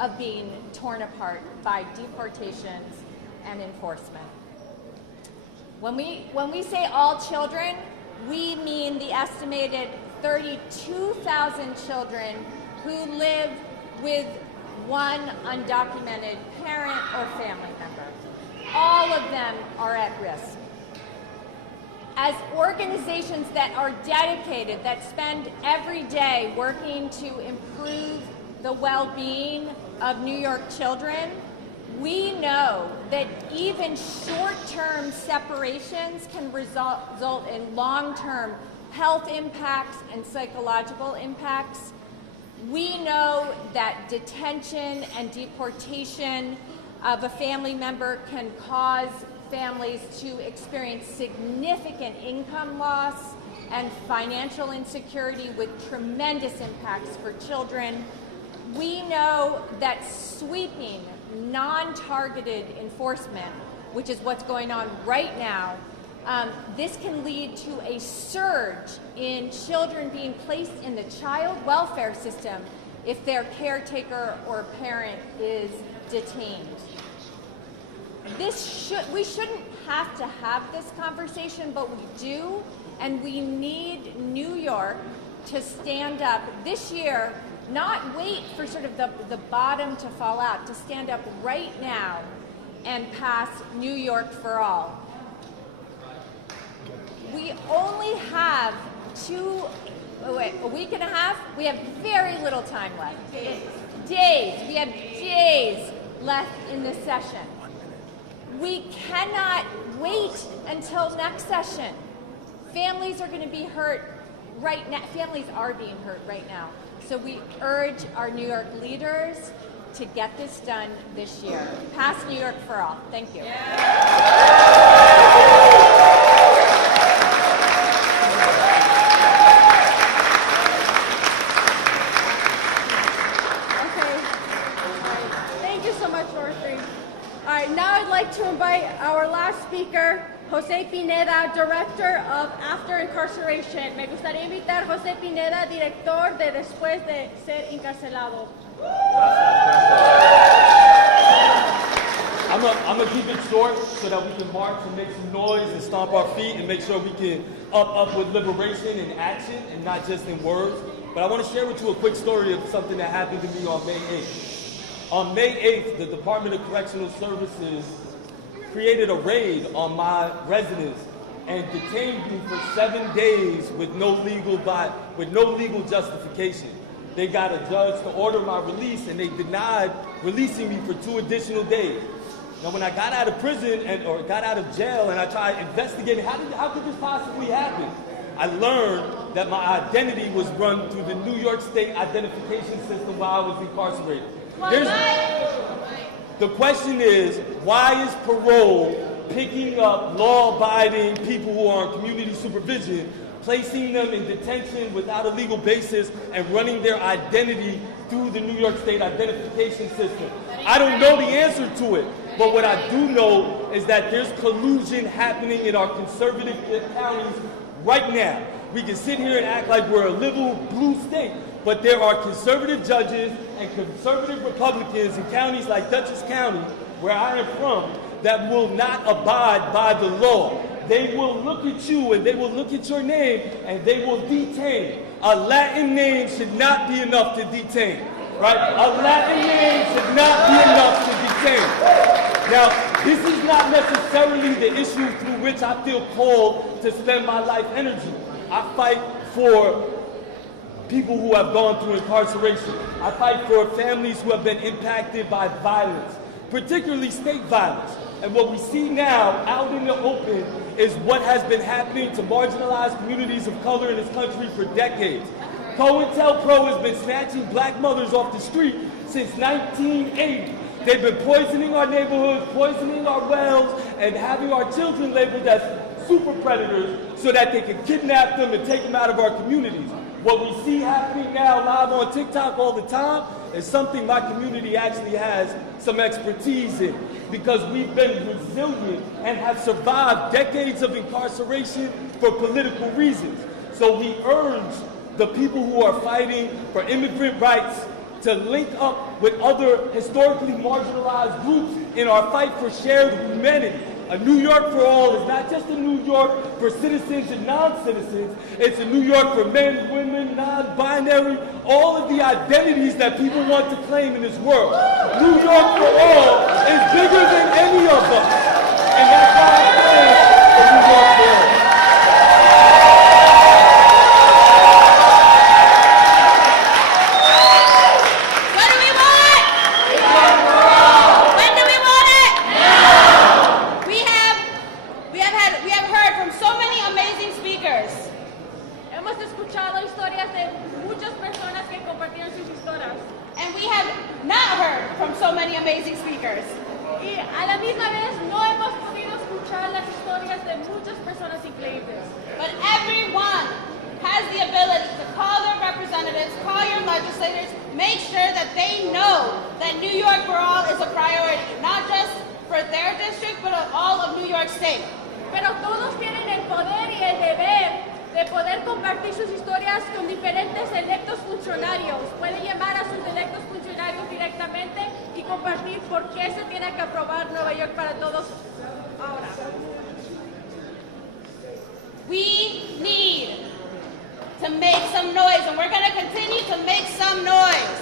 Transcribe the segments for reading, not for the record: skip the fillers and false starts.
of being torn apart by deportations and enforcement. When we say all children, we mean the estimated 32,000 children who live with one undocumented parent or family member. All of them are at risk. As organizations that are dedicated, that spend every day working to improve the well-being of New York children, we know that even short-term separations can result in long-term health impacts and psychological impacts. We know that detention and deportation of a family member can cause families to experience significant income loss and financial insecurity with tremendous impacts for children. We know that sweeping, non-targeted enforcement, which is what's going on right now, this can lead to a surge in children being placed in the child welfare system if their caretaker or parent is detained. We shouldn't have to have this conversation, but we do, and we need New York to stand up this year, not wait for sort of the bottom to fall out, to stand up right now and pass New York for All. We only have a week and a half. We have very little time left. Days. We have days left in this session. We cannot wait until next session. Families are going to be hurt right now. Families are being hurt right now. So we urge our New York leaders to get this done this year. Pass New York for All. Thank you. Now I'd like to invite our last speaker, José Pineda, Director of After Incarceration. Me gustaría invitar a José Pineda, Director de Después de Ser Encarcelado. I'm going to keep it short so that we can march and make some noise and stomp our feet and make sure we can up with liberation and action and not just in words. But I want to share with you a quick story of something that happened to me on May 8th. On May 8th, the Department of Correctional Services created a raid on my residence and detained me for 7 days with no legal justification. They got a judge to order my release, and they denied releasing me for 2 additional days. Now, when I got out of prison or got out of jail and I tried investigating, how could this possibly happen? I learned that my identity was run through the New York State identification system while I was incarcerated. The question is, why is parole picking up law-abiding people who are on community supervision, placing them in detention without a legal basis, and running their identity through the New York State identification system? I don't know the answer to it, but what I do know is that there's collusion happening in our conservative counties right now. We can sit here and act like we're a liberal blue state, but there are conservative judges and conservative Republicans in counties like Dutchess County, where I am from, that will not abide by the law. They will look at you and they will look at your name and they will detain. A Latin name should not be enough to detain, right? A Latin name should not be enough to detain. Now, this is not necessarily the issue through which I feel called to spend my life energy. I fight for people who have gone through incarceration. I fight for families who have been impacted by violence, particularly state violence. And what we see now out in the open is what has been happening to marginalized communities of color in this country for decades. COINTELPRO has been snatching black mothers off the street since 1980. They've been poisoning our neighborhoods, poisoning our wells, and having our children labeled as super predators so that they can kidnap them and take them out of our communities. What we see happening now live on TikTok all the time is something my community actually has some expertise in, because we've been resilient and have survived decades of incarceration for political reasons. So we urge the people who are fighting for immigrant rights, to link up with other historically marginalized groups in our fight for shared humanity. A New York for all is not just a New York for citizens and non-citizens. It's a New York for men, women, non-binary, all of the identities that people want to claim in this world. New York for all is bigger than any of us. And that's why I stand for New York for all. And we have not heard from so many amazing speakers. Y a la misma vez no hemos podido escuchar las historias de muchas personas increíbles. But everyone has the ability to call their representatives, call your legislators, make sure that they know that New York for all is a priority, not just for their district, but all of New York State. Pero todos tienen el poder y el deber de poder compartir sus historias con diferentes electos funcionarios. Pueden llamar a sus electos funcionarios directamente y compartir por qué se tiene que aprobar Nueva York para todos ahora. We need to make some noise, and we're going to continue to make some noise.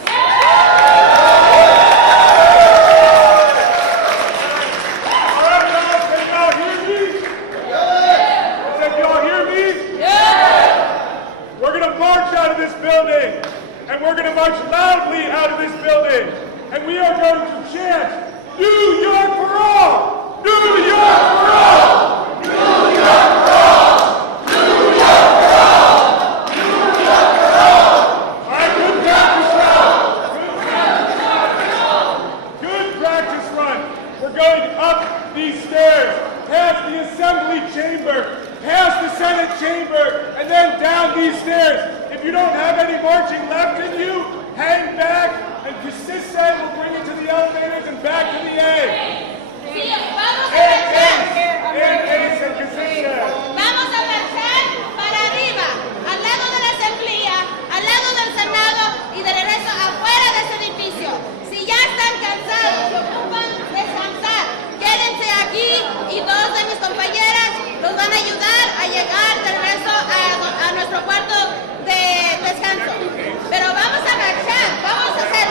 Building, and we're going to march loudly out of this building, and we are going to chant, New York for all! New York for all! New York for all! New York for all! New York for all! All right, good practice run. Good practice run. We're going up these stairs, past the Assembly Chamber, past the Senate Chamber, and then down these stairs. If you don't have any marching left in you, hang back, and persist will bring you to the elevators and back to the A. Sí, vamos a marchar. Vamos a marchar para arriba, al lado de la Asamblea, al lado del Senado y de regreso afuera de este edificio. Si ya están cansados y ocupan descansar, quédense aquí y dos de mis compañeras los van a ayudar a llegar de regreso a nuestro cuarto de descanso. Pero vamos a marchar, vamos a hacer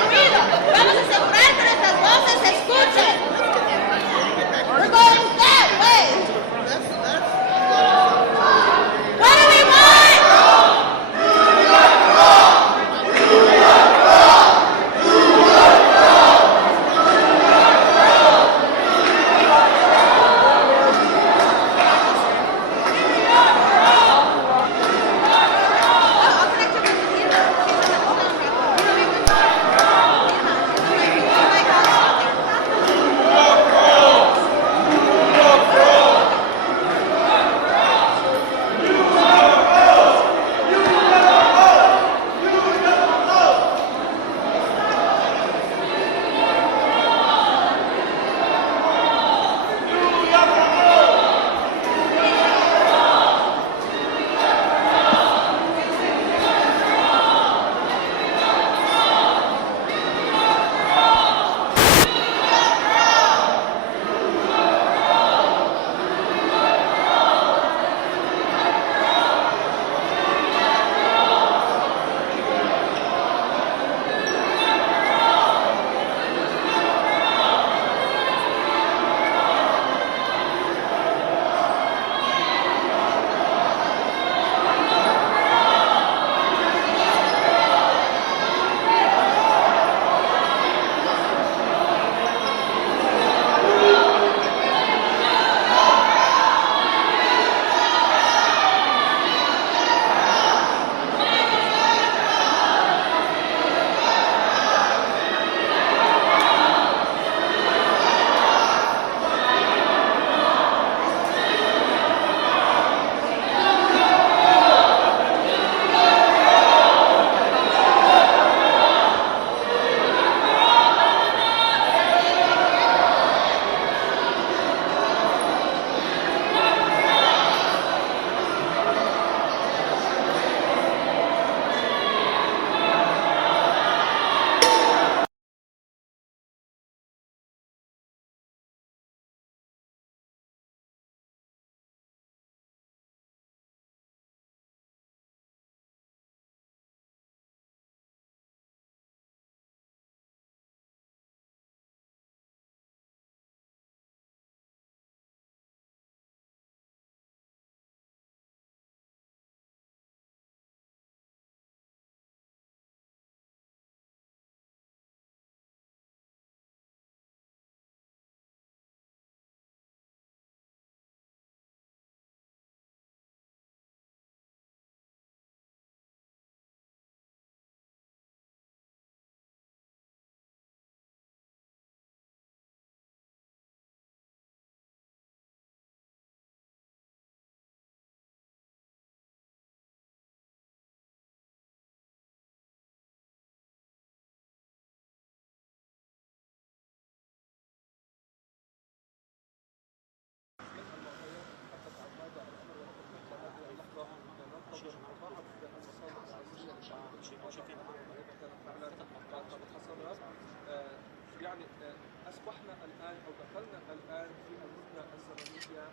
أصبحنا الآن أو دخلنا الآن في المدة الزمنية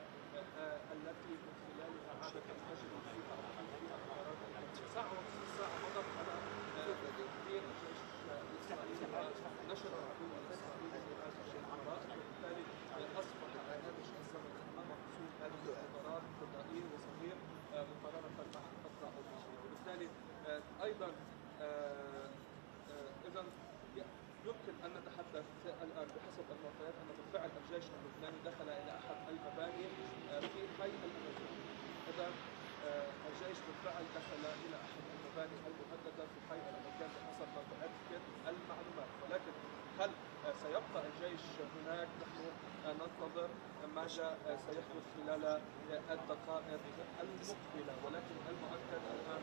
التي من خلالها عادة تجد فيها قرارات ساعة مضت على تدمير الجيش الإسرائيلي ونشر العدو الإسرائيلي هذا القرارات، وبالتالي أصبح هامش الزمن أمام حصول هذه القرارات ضئيل وصغير مقارنة مع الفترة الماضية، وبالتالي أيضا إذا يمكن أن نتحدث الآن بحسب المعطيات أن بالفعل الجيش اللبناني دخل إلى أحد المباني في حي الأمازون. إذا الجيش بالفعل دخل إلى أحد المباني المهددة في حي الأمازون بحسب ما تؤكد المعلومات، ولكن هل سيبقى الجيش هناك؟ نحن ننتظر ماذا سيحدث خلال الدقائق المقبلة، ولكن المؤكد الآن